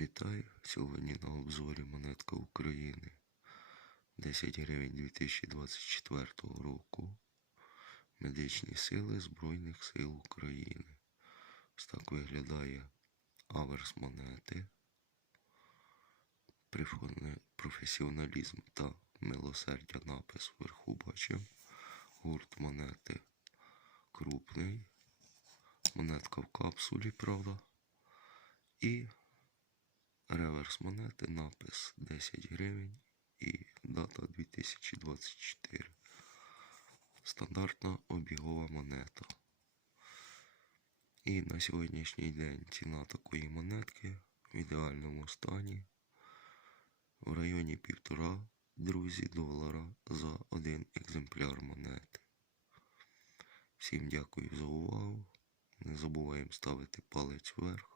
Вітаю! Сьогодні на обзорі монетка України 10 гривень 2024 року. Медичні сили Збройних сил України. Ось так виглядає аверс монети. Професіоналізм та милосердя напис вверху бачив. Гурт монети крупний. Монетка в капсулі, правда. І реверс монети, напис 10 гривень і дата 2024. Стандартна обігова монета. І на сьогоднішній день ціна такої монетки в ідеальному стані в районі півтора, друзі, долара за один екземпляр монети. Всім дякую за увагу. Не забуваємо ставити палець вверх.